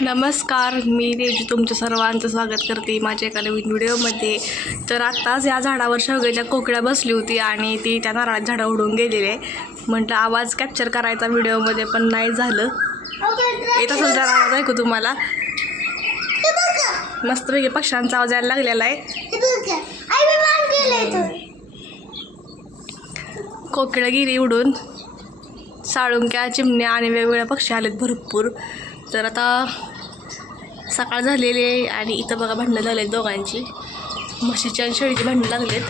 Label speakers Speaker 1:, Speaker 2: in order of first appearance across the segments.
Speaker 1: नमस्कार मी रेजू तुमचं सर्वांचं स्वागत करते माझ्या एका नवीन व्हिडिओमध्ये. तर आत्ताच या झाडावर शेवग्याच्या कोकड्या बसली होती आणि ती त्या नारळात झाडं उडून गेलेले म्हटलं आवाज कॅप्चर करायचा व्हिडिओमध्ये पण नाही झालं. येत असेल तर आवाज ऐकू तुम्हाला. मस्त वेगळे पक्ष्यांचा आवाज यायला लागलेला आहे. कोकिळा गिरी उडून. साळुंक्या चिमण्या आणि वेगवेगळ्या पक्षी आलेत भरपूर. तर आता सकाळ झालेली आहे आणि इथं बघा भांडणं झाले आहेत दोघांची. म्हशीची आणि शेळीची भांडणं लागलेत.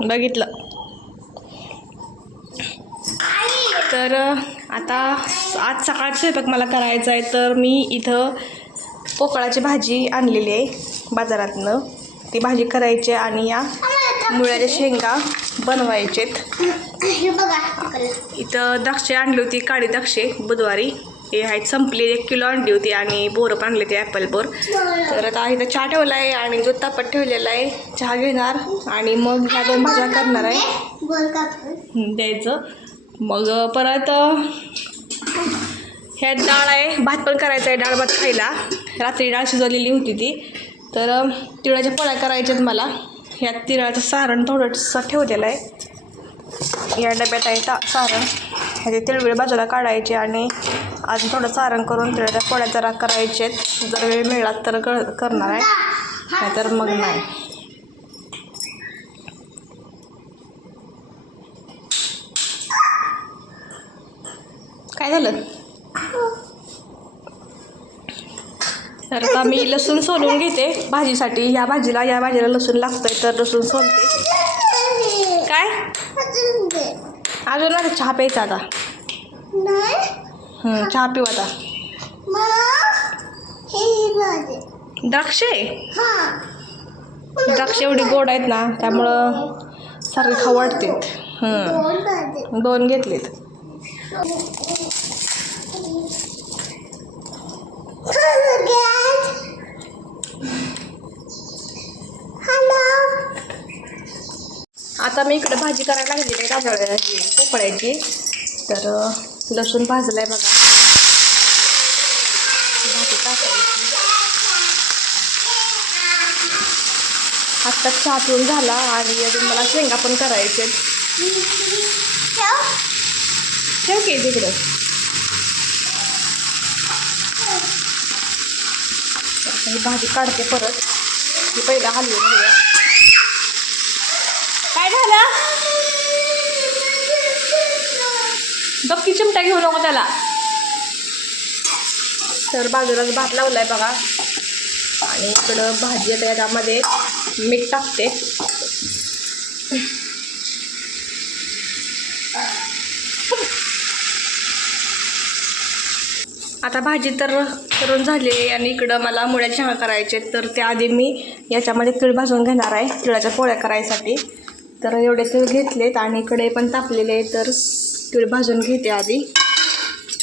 Speaker 1: बघितलं. तर आता आज सकाळचा स्वयंपाक मला करायचा आहे तर मी इथं पोकळाची भाजी आणलेली आहे बाजारातनं. ती भाजी करायची आहे आणि या मुळ्याच्या शेंगा बनवायचेत. इथं द्राक्षे आणली होती काळी द्राक्षे बुधवारी. हे आहेत संपली. एक किलो आणली होती आणि बोरं पण आणले ते ॲपल बोर. तर आता इथं चहा ठेवला आहे आणि दूध तापत ठेवलेला आहे चहा घेणार. आणि मग ह्या दोन भाज्या करणार आहे. द्यायचं. मग परत ह्यात डाळ आहे भात पण करायचा आहे डाळ भात खायला. रात्री डाळ शिजवलेली होती ती. तर तिळाच्या पोळ्या करायच्या आहेत मला. ह्यात तिळाचं सारण थोडंसं ठेवलेलं आहे. या डब्यात आहे ता सारण. म्हणजे ह्याचे तिळवीळ बाजूला काढायचे आणि अजून थोडं सारण करून त्या पोळ्या जरा करायचे. आहेत जर वेळ मिळाला तर कर करणार आहे. नाहीतर मग नाही. काय झालं? तर आता मी लसूण सोलून घेते भाजीसाठी. ह्या भाजीला या भाजीला लसूण लागतंय तर लसूण सोलते. काय? अजून आता चहा प्यायचा आता. चहा पिऊ आता. द्राक्षे? द्राक्षे एवढी गोड आहेत ना त्यामुळं सारखे खाऊ वाटतात हं, दोन घेतलेत. आता मी इकडे भाजी करायला लागलेली आहे राजवाड्याची पोपळ्याची. तर लसूण भाजलं आहे बघा. भाजी टाकायची. आत्ताच चहा पिऊन झाला आणि अजून मला शेंगा पण करायचे ठेव की तिकडं भाजी काढते परत. ही पहिला हलवून घेऊया. काय झालं? की चिमटा घेऊ नको त्याला. तर बाजूलाच भात लावलाय बघा. आणि इकडं भाजी आता याच्यामध्ये मीठ टाकते. आता भाजी तर करून झाली आहे आणि इकडं मला मुळ्या शेंगा करायचे तर त्याआधी मी याच्यामध्ये तीळ भाजून घेणार आहे तिळाच्या पोळ्या करायसाठी. तर एवढे तीळ घेतलेत आणि इकडे पण तापलेले आहेत तर तीळ भाजून घेते आधी.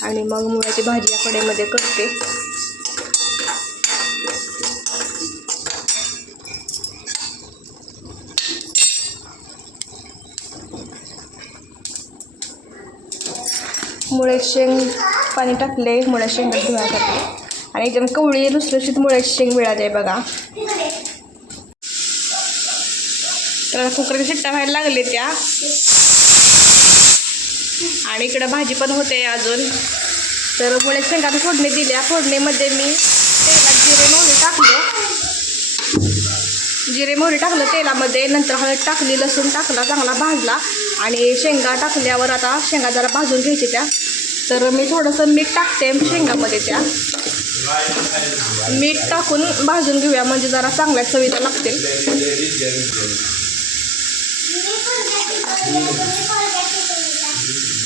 Speaker 1: आणि मग मुळ्याची भाजी या कडेमध्ये करते. मुळे शेंग पाणी टाकले मुळ्या शेंगा धुण्यासाठी आणि एकदम कवळी लुसलुशीत मुळ्याची शेंग मिळाली आहे बघा. तर कुकरच्या शिट्ट्या व्हायला लागले त्या. आणि इकडं भाजी पण होते अजून. तर मुळे शेंगा फोडणी दिल्या फोडणीमध्ये मी तेलात जिरे मोहरी टाकलं. जिरे मोहरी टाकलं तेलामध्ये. नंतर हळद टाकली लसूण टाकला चांगला भाजला. आणि शेंगा टाकल्यावर आता शेंगा जरा भाजून घ्यायची त्या. तर मी थोडंसं मीठ टाकते शेंगामध्ये त्या. मीठ टाकून भाजून घेऊया. म्हणजे जरा चांगल्या चवीला लागतील.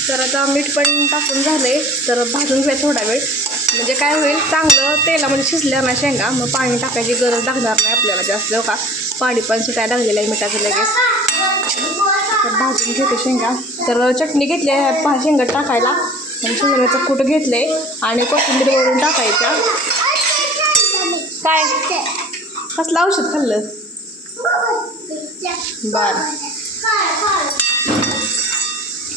Speaker 1: तर आता मीठ पण टाकून झाले. तर भाजून घ्या थोडा वेळ. म्हणजे काय होईल चांगलं तेलामध्ये शिजल्या ना शेंगा मग पाणी टाकायची गरज लागणार नाही आपल्याला जास्त हो का? पाणी पण सुटायला लागलेलं आहे मिठाचं लगेच. तर भाजून घेते शेंगा. तर चटणी घेतली आहे पहा शेंगा टाकायला. आणि शेंगाचं कूट आहे आणि कोथिंबीर वरून टाकायच्या काय? कसलं औषध खाल्लं? बरं.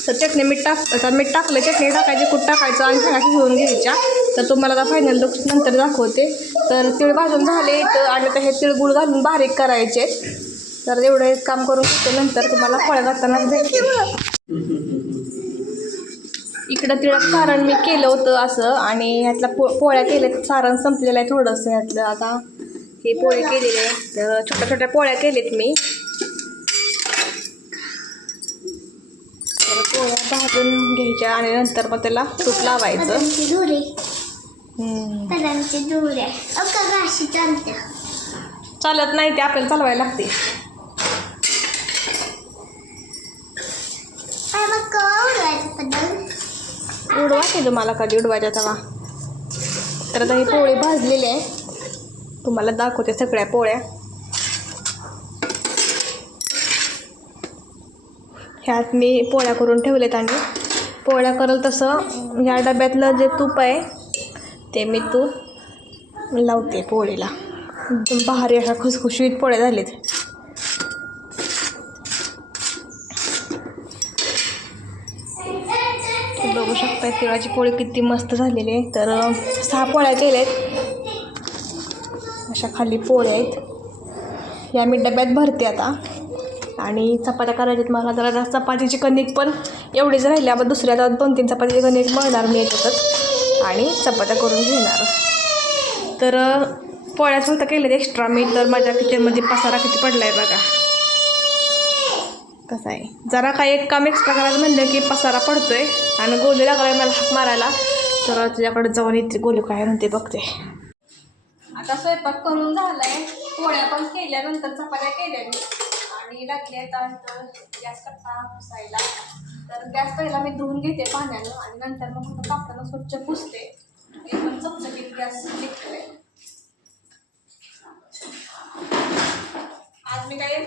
Speaker 1: तर चटणी मीठ टाक आता मीठ टाकलं चटणी टाकायची कुठ टाकायचं आणि शेंगा घेऊन घ्यायच्या. तर तुम्हाला आता फायनल लुक्स नंतर दाखवते. तर तिळ भाजून झाले तर आणि आता हे तिळगुळ घालून बारीक करायचे. तर एवढं एक काम करून घेते नंतर तुम्हाला फळ घालतानाच भेटते. इकडं तिळात सारण मी केलं होतं असं आणि ह्यातल्या पो पोळ्या केल्यात. सारण संपलेलं आहे थोडंसं ह्यातलं. आता हे पोळे केलेले तर छोट्या छोट्या पोळ्या केलेत मी. घ्यायच्या आणि नंतर मग त्याला तूप लावायचं.
Speaker 2: चालते
Speaker 1: नाही ते आपल्याला चालवायला लागते.
Speaker 2: उडवायचं
Speaker 1: उडवा की तुम्हाला कधी उडवायच्या तेव्हा? तर आता ही पोळी भाजलेली आहे तुम्हाला दाखवते सगळ्या पोळ्या. ह्यात मी पोळ्या करून ठेवलेत आणि पोळ्या करेल तसं. ह्या डब्यातलं जे तूप आहे ते मी तूप लावते पोळीला. एकदम भारी अशा खुसखुशीत पोळ्या झालेत. बघू शकता तिळाची पोळी किती मस्त झालेली आहे. तर सहा पोळ्या केल्यात. अशा खाली पोळ्या आहेत. या मी डब्यात भरते आता. आणि चपात्या करायच्यात मला जरा चपातीची कणिक पण एवढीच राहिली आपण दुसऱ्या जात दोन तीन चपातीची कणिक मळणार मी याच्यातच. आणि चपात्या करून घेणार. तर पोळ्याचं पोळ्याच केलं केल्यात एक्स्ट्रा मी तर माझ्या किचनमध्ये पसारा किती पडला आहे बघा. कसं आहे? जरा काय एक काम एक्स्ट्रा करायचं म्हणलं की पसारा पडतो आहे आणि गोली लागलाय मला हाक मारायला. तर तुझ्याकडे जाऊन येते गोली काय म्हणते बघते. आता स्वयंपाक करून झालाय. पोळ्या पण केल्या नंतर चपात्या केल्या मी आणि लागल्या त्यानंतर गॅस टप्पा पुसायला. तर गॅस पहिला मी धुवून घेते पाण्यानं आणि नंतर मग फक्त कापडानं स्वच्छ पुसते. एकदम चमचमीत गॅस निघतोय. आज मी काय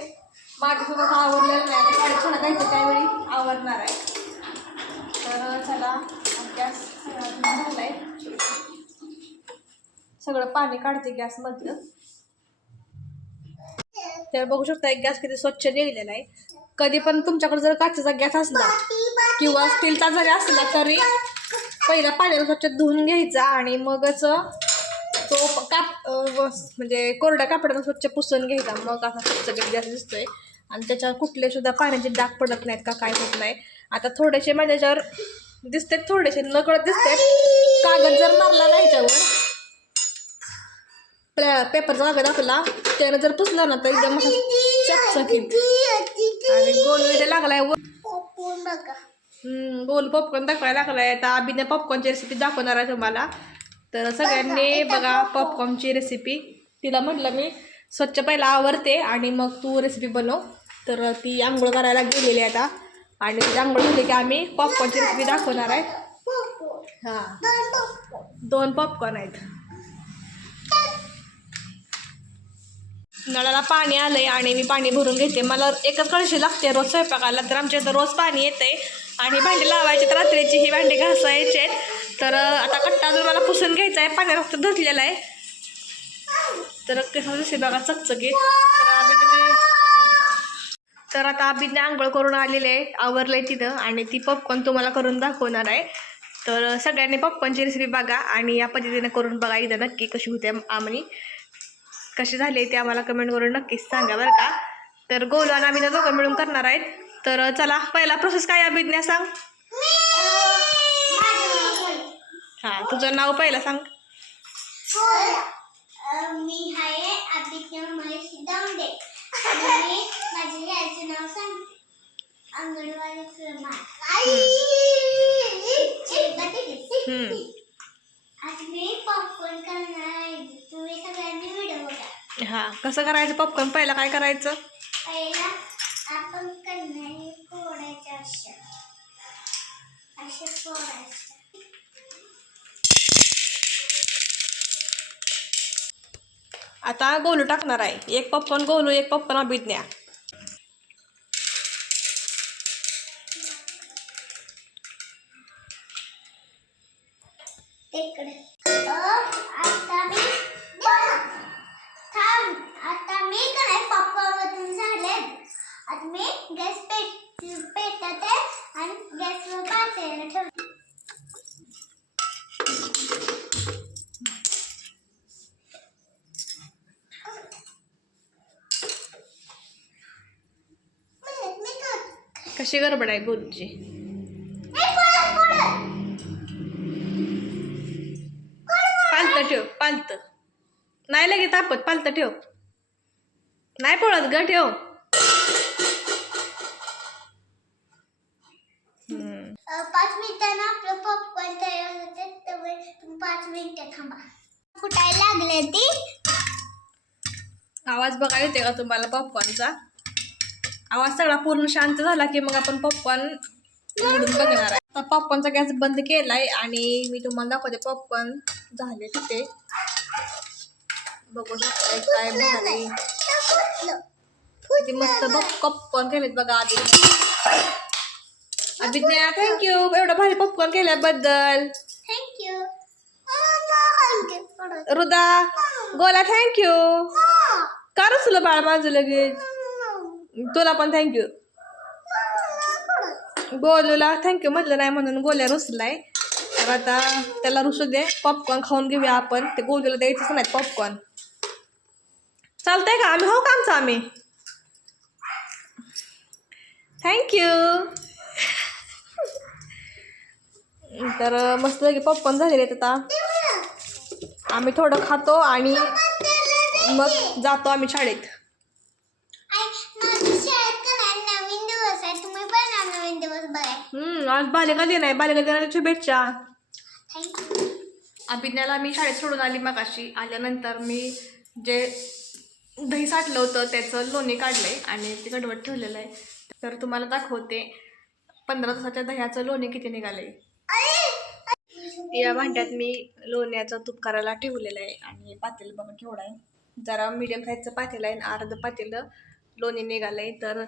Speaker 1: माझ्यासोबत आवडलेलं नाही आता जायचं त्यावेळी आवरणार आहे. तर चला गॅस झालाय. सगळं पाणी काढते गॅसमधलं. तर बघू शकता एक गॅस किती स्वच्छ निघलेला आहे. कधी पण तुमच्याकडे जर काचेचा गॅस असला किंवा स्टीलचा जरी असला तरी पहिला पाण्याला स्वच्छ धुवून घ्यायचा आणि मगच तो काप म्हणजे कोरड्या कापडाला स्वच्छ पुसून घ्यायचा. मग असा स्वच्छ गॅस दिसतोय. आणि त्याच्यावर कुठले सुद्धा पाण्याचे डाग पडत नाहीत का काय होत नाही. आता थोडेसे माझ्याच्यावर दिसतात थोडेसे नकळत दिसतात. कागद जर मारला नाही ह्याच्यावर पेपरचा कागद आपला त्यानं जर पुसला ना तर एकदम असं चकचकीत. आणि गोल लागलाय हम्म, गोल पॉपकॉर्न दाखवायला लागलाय. आता अभिने पॉपकॉर्नची रेसिपी दाखवणार आहे तुम्हाला. तर सगळ्यांनी बघा पॉपकॉर्नची रेसिपी तिला म्हटलं मी स्वच्छ पहिला आवरते आणि मग तू रेसिपी बनव. तर ती आंघोळ करायला गेलेली आहे आता. आणि ती आंघोळ झाली की आम्ही पॉपकॉर्नची रेसिपी दाखवणार आहे. हां.
Speaker 2: दोन
Speaker 1: पॉपकॉर्न आहेत. नळाला पाणी आलं आहे आणि मी पाणी भरून घेते. मला एकच कळशी लागते रोज स्वयंपाकाला. तर आमच्या इथं रोज पाणी येते आणि भांडी लावायची तर रात्रीची ही भांडी घासायचे आहेत. तर आता कट्टा अजून मला पुसून घ्यायचा आहे. पाण्यात फक्त धुतलेला आहे. तर कसं बघा चकचकीत. तर आम्ही तर आता आबीने आंघोळ करून आलेले आहे आवरलंय तिथं आणि ती पॉपकॉर्न तुम्हाला करून दाखवणार आहे. तर सगळ्यांनी पॉपकॉर्नची रेसिपी बघा आणि या पद्धतीने करून बघा. इथं नक्की कशी होते आम्ही कशी झाली ते आम्हाला कमेंट करून नक्कीच सांगा बरं का. तर गोल आणि आम्ही दोघं मिळून करणार आहेत. तर चला पहिला प्रोसेस काय अभिज्ञा सांग. हां तुझं नाव पहिलं सांग.
Speaker 2: मी आहे अभिज्ञा महेश दावडे आणि माझ्या याचं नाव सांगते. अंगणवाडी
Speaker 1: हम्म.
Speaker 2: आज
Speaker 1: हां कसं करायचं? पॉपकॉर्न पहिला काय करायचं?
Speaker 2: पहिला आपण करणार फोडायचे असे असे फोडायचे
Speaker 1: आता गोलू टाकणार आहे. एक पॉपकॉर्न गोलू एक पॉपकॉर्न अभिज्ञा.
Speaker 2: आता मी आता मी काय पप्पा मधून झाले. आता मी गॅस पेट पेटत आहे आणि गॅस पातेलं ठेव मी कर.
Speaker 1: कशी गडबड आहे
Speaker 2: पळत
Speaker 1: पालतं ठेव पालतं. नाही लगे तापत पालतं ठेव. नाही पळत ग ठेव.
Speaker 2: पाच मिनिटांना आपलं पॉपकॉर्न तयार होते त्यामुळे तुम्ही पाच मिनिटं थांबा. फुटायला लागले ती.
Speaker 1: आवाज बघा येते का तुम्हाला पॉपकॉर्नचा आवाज सगळा पूर्ण शांत झाला की मग आपण पॉपकॉर्न उघडून बघणार आहे. पॉपकॉर्नचा गॅस बंद केलाय आणि मी तुम्हाला दाखवते पॉपकॉर्न झाले तिथे. बघू शकताय काय भारी किती मस्त बघ पॉपकॉर्न केलेत बघा आधी. अभिज्ञा थँक्यू एवढं भारी पॉपकॉर्न केल्याबद्दल.
Speaker 2: थँक्यू
Speaker 1: रुदा गोला थँक्यू का रचलं बाळ माझं लगेच. तुला पण थँक्यू गोलूला थँक्यू म्हटलं नाही म्हणून गोल्या रुसलाय. तर आता त्याला रुसू दे पॉपकॉर्न खाऊन घेऊया आपण. ते गोलूला द्यायचंच नाही पॉपकॉर्न चालतंय का? आम्ही हो का आमचं आम्ही? थँक्यू तर मस्त पॉपकॉर्न झालेले आहेत आता. आम्ही थोडं खातो आणि मग जातो आम्ही शाळेत. आज बालिका दिन आहे. बालिका दिनाच्या शुभेच्छा.
Speaker 2: थँक्यू
Speaker 1: अभिज्ञाला मी शाळेत सोडून आली मगाशी. आल्यानंतर मी जे दही साठलं होतं त्याचं लोणी काढलं आहे आणि ते कडवट ठेवलेलं आहे. तर तुम्हाला दाखवते पंधरा दिवसाच्या दह्याचं लोणी किती निघालंय. या भांड्यात मी लोण्याचं तूप करायला ठेवलेलं आहे आणि पातेल बघा केवढं आहे. जरा मीडियम साईजचं पातेलं आहे आणि अर्ध पातेलं लोणी निघालं आहे तर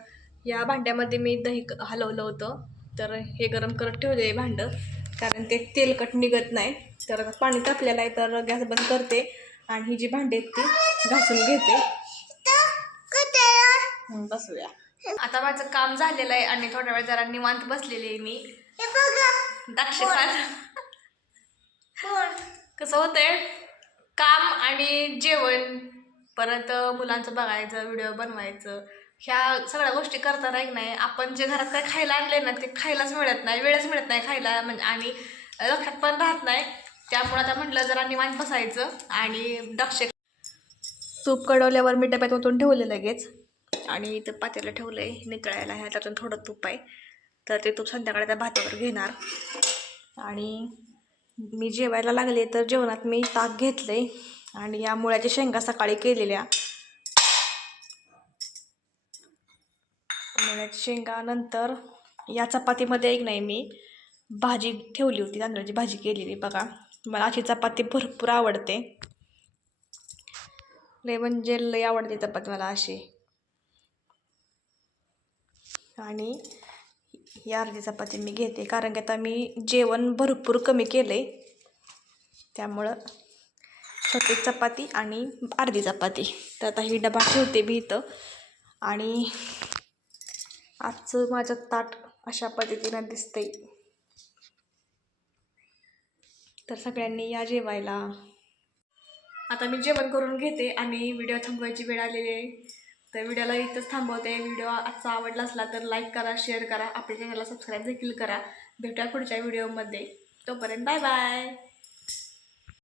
Speaker 1: या भांड्यामध्ये मी दही क- हलवलं होतं. तर हे गरम करत ठेवले आहे भांडं कारण ते तेलकट निघत नाही. तर पाणी तापलेलं आहे तर गॅस बंद करते आणि ही जी भांडी आहेत ती घासून घेते. बसूया. आता माझं काम झालेलं आहे आणि थोड्या वेळ जरा निवांत बसलेली आहे मी. द्राक्ष कसं होतंय? काम आणि जेवण. परत मुलांचं बघायचं व्हिडिओ बनवायचं. ह्या सगळ्या गोष्टी करताना एक नाही. आपण जे घरात काय खायला आणले ना ते खायलाच मिळत नाही. वेळच मिळत नाही खायला. म्हणजे आणि लक्षात पण राहत नाही. त्यामुळे आता म्हटलं जरा निवांत बसायचं आणि दक्ष तूप कडवल्यावर मी डब्यात ओतून ठेवलं लगेच. आणि इथं पातेलं ठेवलं आहे नितळायला ह्या त्यातून थोडं तूप आहे. तर ते तूप संध्याकाळी त्या भातावर घेणार. आणि मी जेवायला लागले तर जेवणात मी ताक घेतलं आहे आणि या मुळ्याच्या शेंगा सकाळी केलेल्या. मुळ्याच्या शेंगा नंतर या चपातीमध्ये एक नाही मी भाजी ठेवली होती तांदळाची भाजी केलेली बघा. मला अशी चपाती भरपूर आवडते. लय म्हणजे लय आवडते चपाती मला अशी. आणि ही अर्धी चपाती मी घेते. कारण की आता मी जेवण भरपूर कमी केलं आहे त्यामुळं छोटी चपाती आणि अर्धी चपाती. तर आता ही डबा ठेवते मी इथं. आणि आजचं माझं ताट अशा पद्धतीनं दिसतंय. तर सगळ्यांनी या जेवायला. आता मी जेवण करून घेते आणि व्हिडिओ थांबवायची वेळ आलेली आहे. तर व्हिडिओला इथंच थांबवते. व्हिडिओ आजचा आवडला असला तर लाईक करा शेअर करा. आपल्या चॅनलला सबस्क्राईब देखील करा. भेटूया पुढच्या व्हिडिओमध्ये तोपर्यंत बाय बाय